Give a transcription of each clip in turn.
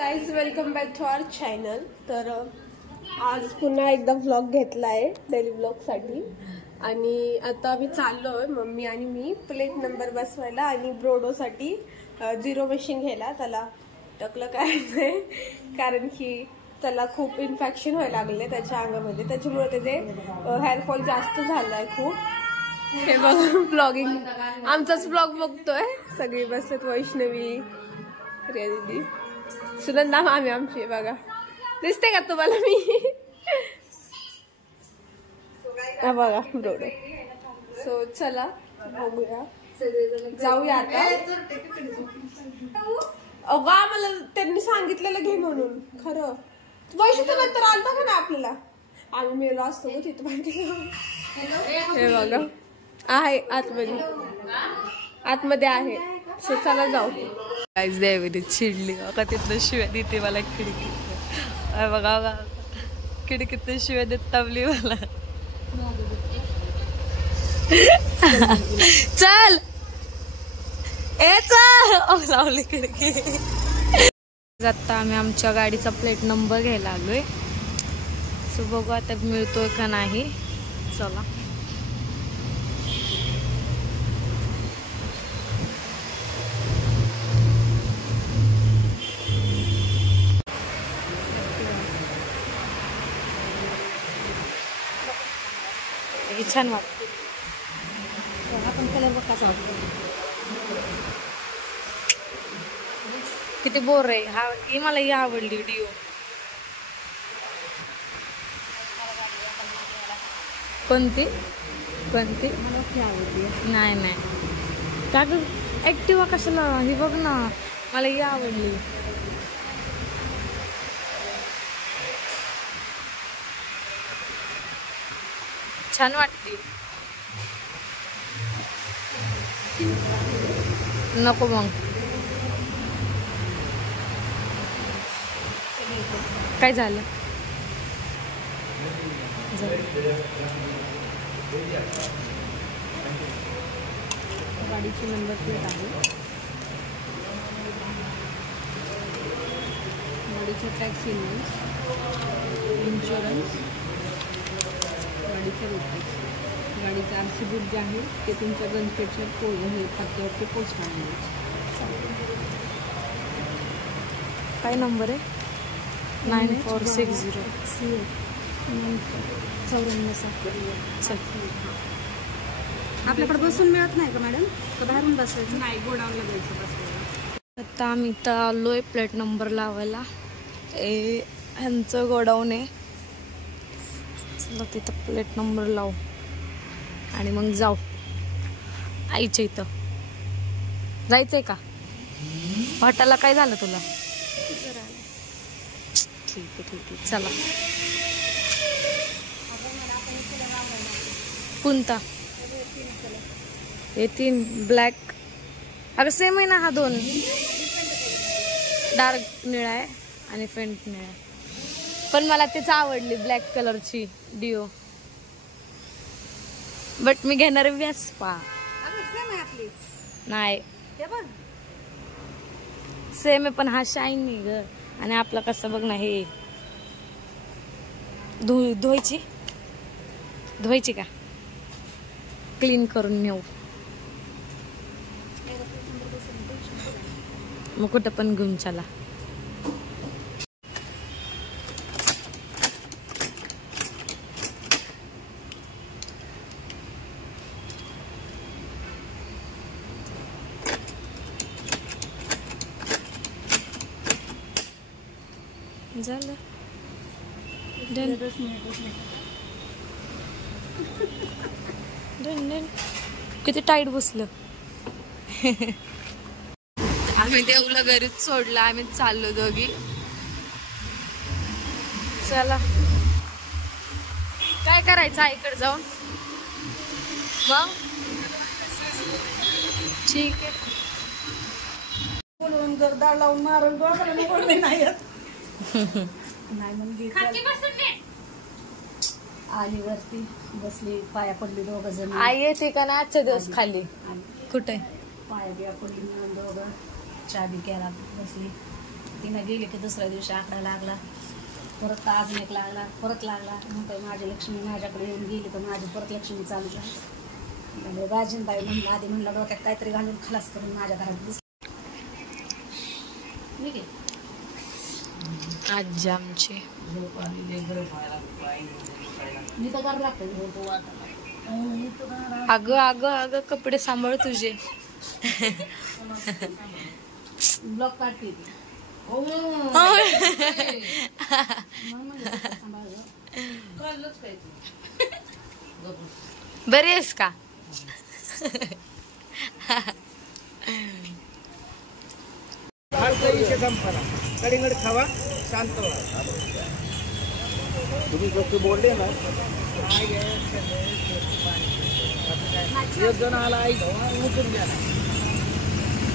Guys welcome back to our channel. तर आज पुन्हा एकदा व्लॉग घेतला आहे डेली व्लॉगसाठी आणि आता आम्ही चाललोय मम्मी आणि मी प्लेट नंबर बसवायला आणि ब्रोडोसाठी झिरो मशीन घ्यायला त्याला टकलं करायचंय कारण की त्याला खूप इन्फेक्शन व्हायला लागले त्याच्या अंगामध्ये, त्याच्यामुळे त्याचे हेअरफॉल जास्त झालाय खूप। हे बघा ब्लॉगिंग आमचाच ब्लॉग बघतोय, सगळी बसलेत, वैष्णवी, रिया दीदी, सुनंदा मामी आमची, बघा दिसते का तुम्हाला मी? बघा ब्रोडो। सो चला बघूया, जाऊया आता। अगं आम्हाला त्यांनी सांगितलेलं घे म्हणून, खरं वैष्णवी तुला तर आलता का ना आपल्याला, आम्ही मेलो असतो तिथं माहिती। हे बघा आहे आतमध्ये आहे। सो चला जाऊ। काहीच द्यावी चिडली का तिथलं शिव्या देते मला खिडकीत, बघा बघा खिडकीत शिव्या देत तावली मला। चल ए चल लावली खिडकी। आता आम्ही आमच्या गाडीचा प्लेट नंबर घ्यायला आलोय, सो बघू आता मिळतोय का नाही। चला छान वाटत, आपण कलर बघ कसा वाटतो, किती बोर आहे हा। ही मला ही आवडली डिओ, कोणती कोणती आवडली? नाही नाही का ग, ऍक्टिवा कशाला, ही बघ ना, मला ही आवडली। छान वाटते, नको मग काय झालं? गाडीची नंबर प्लेट आहे, गाडीचा टॅक्स, इन्शुरन्स, गाडीचं रुपये, गाडीचं आरसी बुक जे आहे ते तुमच्या गणपेठच्या हे पत्त्यावरती पोस्ट आणायचे। काय नंबर आहे? 9460 आपल्याकडे बसून मिळत नाही का मॅडम? तर बाहेरून बसायचं नाही, गोडाऊनला जायचं बसायला। आता आम्ही इथं आलोय प्लेट नंबर लावायला, ह्यांचं गोडाऊन आहे। चला तिथं प्लेट नंबर लावू आणि मग जाऊ आईच्या इथं। जायचंय का? वाटायला काय झालं तुला? ठीक आहे ठीक आहे चला। कोणता? हे 3 ब्लॅक, अगं सेम आहे ना हा, 2 डार्क निळा आहे आणि फेंट निळा आहे, पण मला तेच आवडली ब्लॅक कलरची डिओ, बट मी घेणार वेस्पा। नाही सेम आहे पण हा शाईनी ग, आणि आपला कसं बघ ना, हे धुवायची का, क्लीन करून नेऊ, मग कुठं पण घेऊन चला। झालं डन डन डन, किती टाईट बसलं। आम्ही देवला घरीच सोडलं, आम्ही चाललो दोघी। चला काय करायचं आईकडे जाऊन मग, ठीक आहे। बोलून जर दाळ लावून मारून बोलले नाही आली वरती बसली, पाया पडली, दोघं जण। आई येते का ना आजच्या दिवस खाली? कुठे? पाया बिया पडली, दोघं चहा बी केला, बसली। तिनं गेली की दुसऱ्या दिवशी आकडा लागला, परत अजून एक लागला, परत लागला. म्हणतोय माझी लक्ष्मी माझ्याकडे येऊन गेली तर माझी परत लक्ष्मी चालू झाली. म्हणजे राजनबाई म्हणलं आधी म्हणलं डोक्यात काहीतरी घालून खलास करून माझ्या घरात दिसली. आजी आमची मी तर करावं लागतं. अगं अगं अगं कपडे सांभाळ तुझे. ब्लॉक काढते ती. बरी आहेस का? कलिंगड खावा, शांत व्हा. तुम्ही जसं बोलले ना, एक जण आला आई उठून गेला,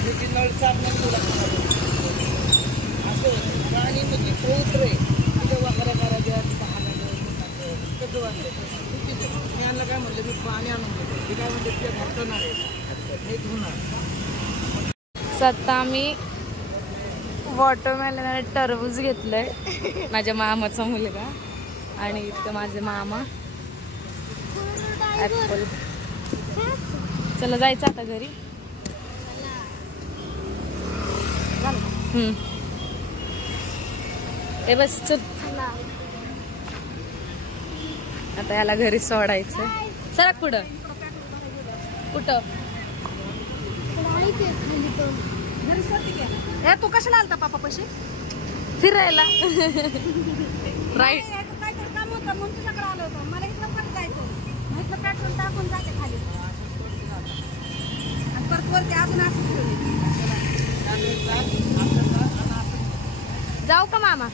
त्याची नळ साफ नाही तुला असं पाणी म्हणजे उतरे तिथे वाकऱ्या करायच्या कसं वाटलं. मी यांना काय म्हणलं, मी पाणी आणून देतो. मी काय म्हणते ते घरचं हे धुणार. स्वतः आम्ही वॉटरमेलन आणि टरबूज घेतलंय. माझ्या मामाचा मुलगा आणि इथं माझे मामा. ॲपल. चला जायचं आता घरी. ए बस चल आता याला घरी सोडायचं. चला कुठं कुठं हे तू कशाला आलता पापा पशी फिरायला. राईट. काहीतरी काम होतं म्हणून तुझ्याकडे आलो होतो. मला इथलं परत जायचं, इथलं पेट्रोल टाकून जाते खाली आणि परत वरती अजून असं जाऊ का मामा?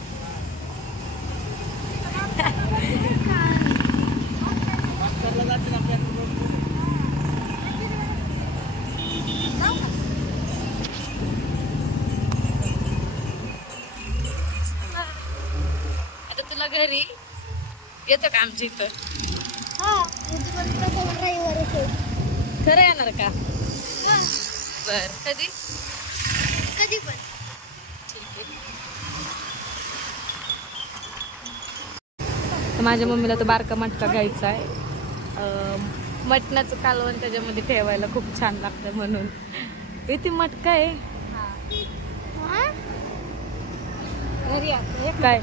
आता तुला घरी येतं का आमच्या इथं? खरं येणार का? बर कधी कधी पण. माझ्या मम्मीला तर बारका मटका घ्यायचा आहे. मटणाचं कालवण त्याच्यामध्ये ठेवायला खूप छान लागतं म्हणून. इथे मटका आहे काय?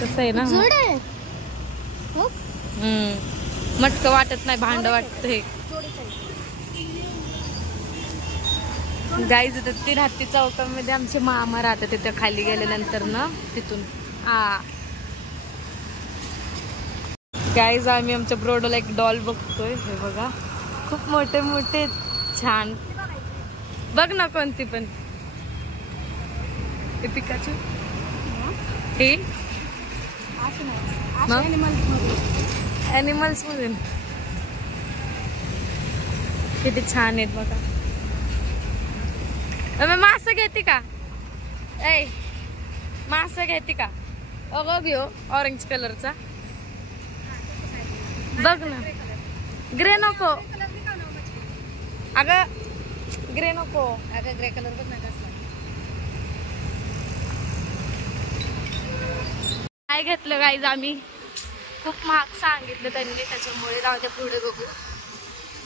कसं आहे ना, मटकं वाटत नाही, भांड वाटतंय. गाईज होतं 3 हत्ती चौकामध्ये आमचे मामा राहतात. तिथे खाली गेल्यानंतर ना तिथून गाईज आम्ही आमच्या ब्रोडोला एक डॉल बघतोय. हे बघा खूप मोठे मोठे छान. बघ ना कोणती पण. हे पिकाचू हे ॲनिमल्स मधून किती छान आहेत बघा. मासा घेते का? ए मासा घेते का? अगं घेऊ ऑरेंज कलरचा. बघ ना. ग्रे नको अगं, ग्रे नको अगं. ग्रे कलर बघ ना कसला. काय घेतलं गाईज आम्ही. खूप महाग सांगितलं त्यांनी, त्याच्यामुळे राहू द्या पुढे बघू.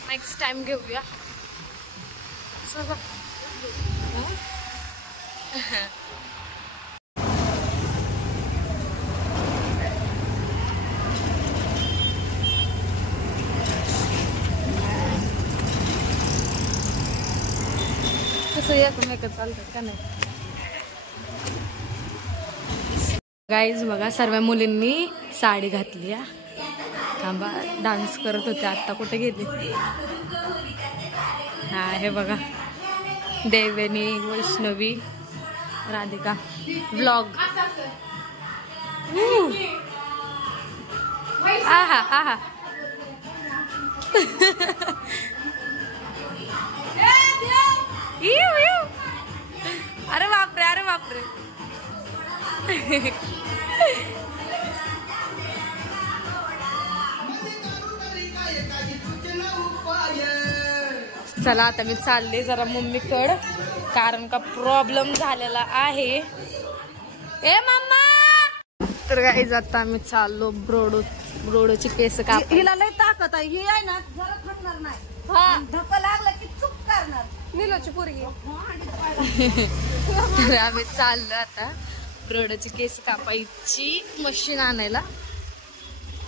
नेक्स्ट टाइम घेऊया. चला. कसं एकमेकच चालतात का नाही. गाईज बघा सर्व मुलींनी साडी घातली. थांबा डान्स करत होते, आता कुठे गेली. हा हे बघा देवेनी, वैष्णवी, राधिका व्लॉग. आहा आहा. अरे बापरे, अरे बापरे. चला आता मी चालले जरा मम्मीकडं, कारण का प्रॉब्लेम झालेला आहे. ए मम्मा. तर गाईज आता आम्ही चाललो ब्रोडोची केस काप. हिला लय ताकद आहे, ही आहे ना जरा थांबणार नाही. हा धक्का लागला की चूक करणार. निलोची पोरगी. तर आम्ही चाललो आता ब्रोडोची केस कापायची मशीन आणायला.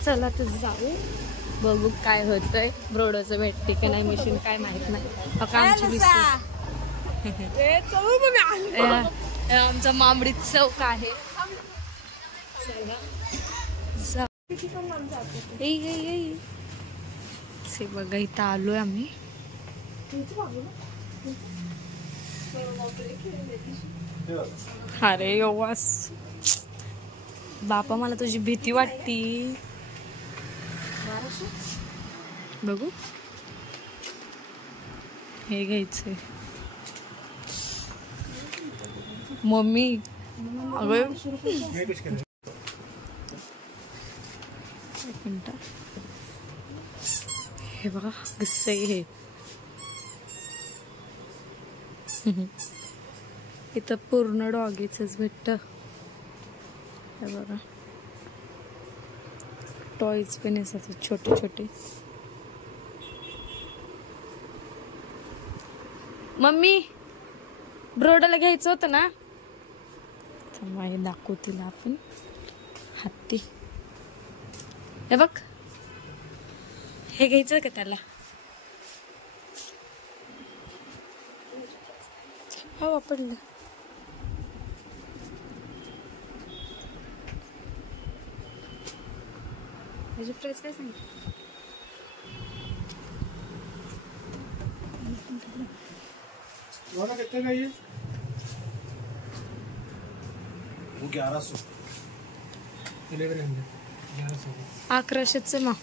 चला तर जाऊ, बघू काय होतंय. ब्रोडोचं भेटते का नाही मशीन काय माहित नाही. आमची आमचा मांबडी चौक आहे. बघा इथं आलोय आम्ही. अरे योवास बापा, मला तुझी भीती वाटती. बघू हे घ्यायचंय. मम्मी अगं एक मिनिट, हे बघा कसं आहे हे. इथं पूर्ण डॉगीचंच भेटतं. हे बघा टॉयज पण असतात छोटे छोटे. मम्मी ब्रोडाला घ्यायचं होतं ना, तर मागे दाखवतील आपण. हत्ती हे बघ, हे घ्यायचं का त्याला? हो पडलं. त्याची प्राइस काय सांगितली? कितने का ये? वो 1100. 1100. 1100च मग.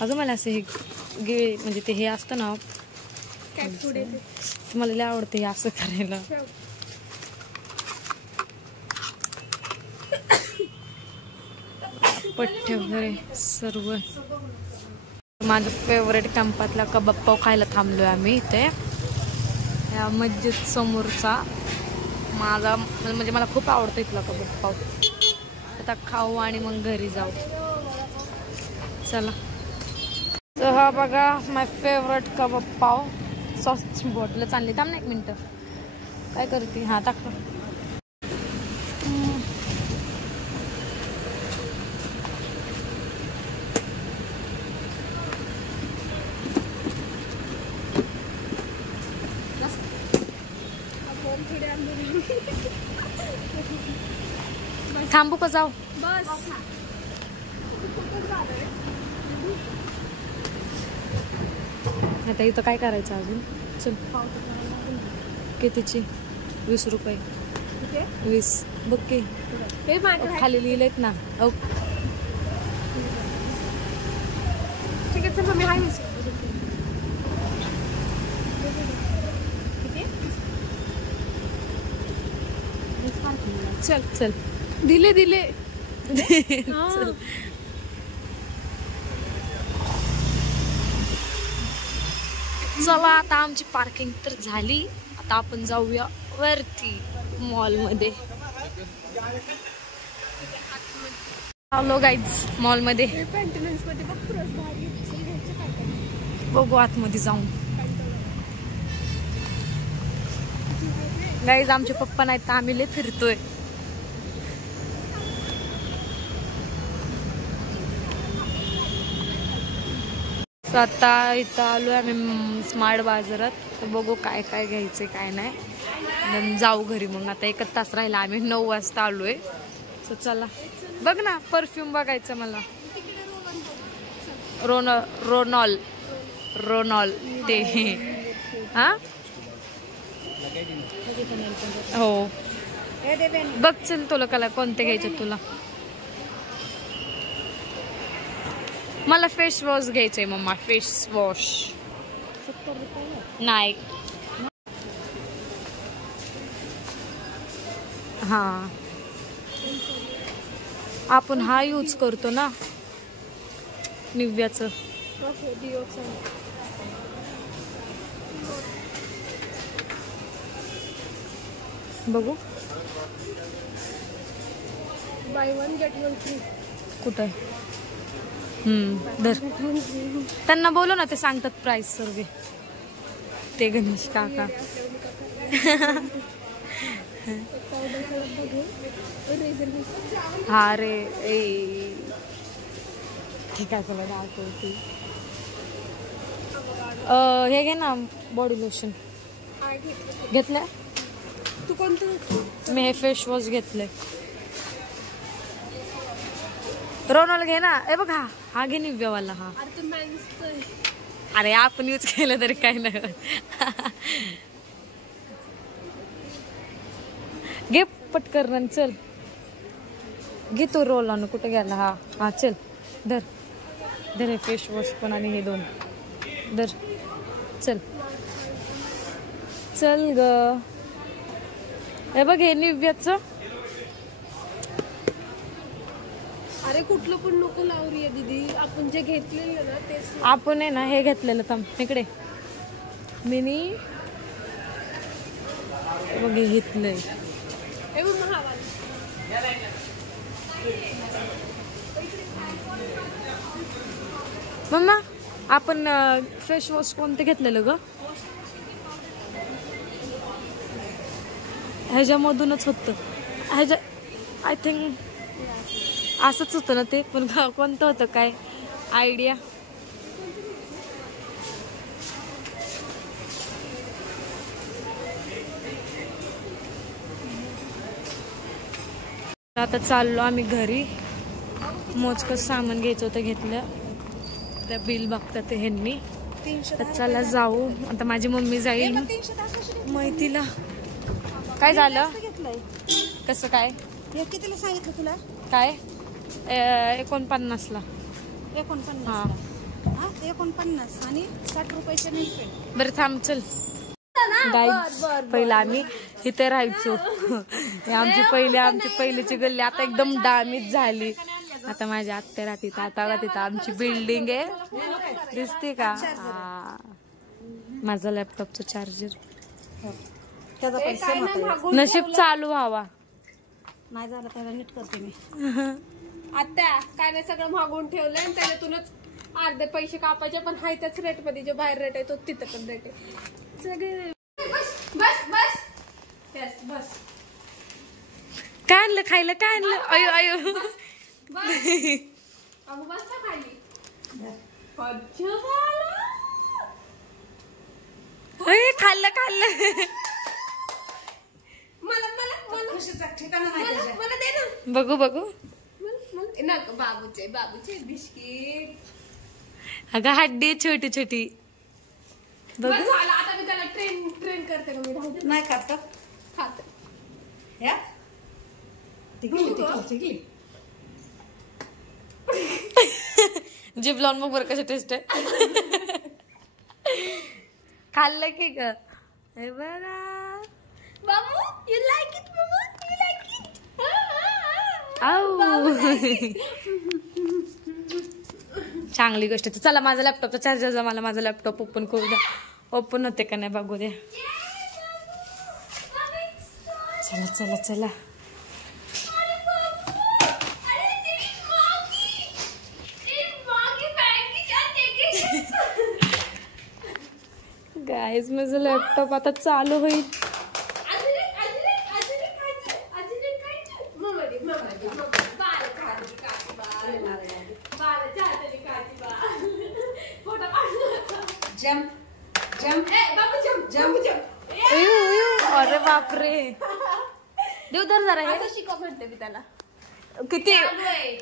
अगं मला असं हे म्हणजे ते हे असतं ना, मला लय आवडतं हे असं करायला. पठ्ठे वगैरे सर्व. माझं फेवरेट कॅम्पातला कबाब पाव खायला थांबलोय आम्ही इथे या मस्जिद समोरचा. माझा म्हणजे मला खूप आवडतं इथला कबाब पाव. आता खाऊ आणि मग घरी जाऊ. चला. तर हा बघा माय फेवरेट कबाब पाव. सॉसची बॉटल चालली. थांब ना एक मिनिट. काय करते? हा टाक. थांबू का जाऊ? बस आता इथं काय करायचं अजून? चल. कितीची? 20 रुपये. 20 बघ की खाली लिहिलेत ना. ठीक आहे चल मम्मी. हाय चल चल. दिले दिले. चल. चला आता आमची पार्किंग तर झाली. आता आपण जाऊया वरती मॉल मध्ये. आलो गाईज मॉल मध्ये. बघू आतमध्ये जाऊन. गाईज आमचे पप्पा नाहीत तर आम्ही लय फिरतोय. आता इथं आलोय आम्ही स्मार्ट बाजारात. तर बघू काय काय घ्यायचंय काय नाही. जाऊ घरी मग. आता 1 तास राहिला. आम्ही 9 वाजता आलोय. तर चला. बघ ना परफ्यूम बघायचं मला. रोनॉल ते. हा हो बघ. चल तुला कला कोणते घ्यायचे तुला? मला फेस वॉश घ्यायचंय मम्मा. फेस वॉश नाही. हा आपण हा यूज करतो ना निव्याचं. बघू by one get one free. कुठं आहे? धर. त्यांना बोलव ना, ते सांगतात प्राइस सर्व. ते गणेश काका. हा रे ठीक आहे, तुला दाखवते. हे घे ना बॉडी लोशन. घेतलंय तू कोणतं? मी हे फेस वॉश घेतलंय. रोनल घे ना. ए बघ हा घे निव्यावाला. हा अरे आपण यूज केलं तरी काही नाही. घे पटकन चल. घे तो रोल ऑन. कुठे गेला? हा चल धर धर. हे फेस वॉश पण आणि हे दोन धर. चल चल ग. हे बघ हे निव्याचं. अरे कुठलं पण नको लावूया दीदी. आपण जे घेतलेलं ना तेच. आपण आहे ना हे घेतलेलं. थांब इकडे. मिनी बघ हे घेतलंय. मम्मा आपण फेस वॉश कोणतं घेतलेलं ग? ह्याच्यामधूनच होतं. ह्याच्या आय थिंक असंच होतं ना ते. पण कोणतं होतं काय आयडिया? आता चाललो आम्ही घरी. मोजकं सामान घ्यायचं होतं, घेतलं. त्या बिल बघतात ते ह्यांनी. तर चला जाऊ. आता माझी मम्मी जाईल मैतीला. काय झालं? कसं काय? कितीला सांगितलं तुला? काय 49ला. 49 आणि 60 रुपयाचे नाही. बरं थांब चल. गाईज पहिला आम्ही इथे राहायचो. आमची पहिलीची गल्ली आता एकदम डॅमेज झाली. आता माझ्या आत्या राहते. आता तिथं आमची बिल्डिंग आहे, दिसते का? माझा लॅपटॉपचा चार्जर. त्याचा पैसा नशीब चालू व्हावा. नाही झालं त्याला नीट करते मी. आत्या काय नाही सगळं मागून ठेवलंय आणि त्याच्यातूनच अर्धे पैसे कापायचे. पण हाय त्याच रेट मध्ये जो बाहेर रेट आहे तो तिथं पण रेट आहे सगळे. बस बस बस बस. काय आणलं खायला? काय आणलं? अयो अयो. बस खाली. खाल्लं खाल्लं. मला दे ना. बघू बघू. बाबूचे बिस्किट. अगं हड्डी छोटी छोटी. बघू. आता मी त्याला ट्रेन करते का? मी नाही खात. खात. जीभ लावून मग बरं कसं टेस्ट आहे. खाल्लं की ग? हे बघा बाबू, you like it, Mama? You like it? चांगली गोष्ट. चला माझा लॅपटॉपचा चार्जर. मला माझा लॅपटॉप ओपन करू द्या. ओपन होते का नाही बघू द्या. चला चला चला. गाईज माझं लॅपटॉप आता चालू होईल. अरे बापरे. देऊ तर जरा हे. शिकव म्हणते मी त्याला. किती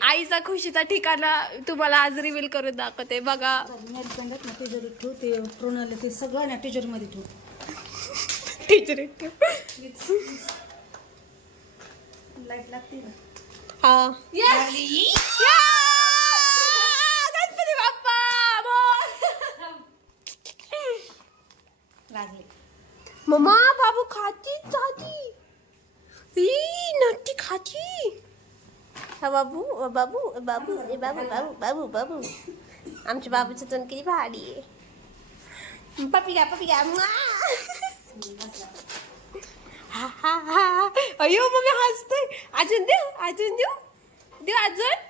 आईचा खुशीचा ठिकाणा तुम्हाला आज रिव्हील करून दाखवते बघा. तिजोरीत ठेव. ते प्रोनाला ते सगळं ना टिजोरी मध्ये ठेव. टिजोरीत ठेव. लाईट लागते ना. हा. गणपती बाप्पा लागले. मम्मा बाबू खाती नट्टी खाती. हा बाबू बाबू बाबू बाबू बाबू बाबू बाबू. आमच्या बाबूचं तोंड किती भारी आहे. पप्पी घ्या पप्पी घ्या. हा हा हा. अयो मम्मी हसतोय. अजून देऊ अजून देऊ देऊ अजून.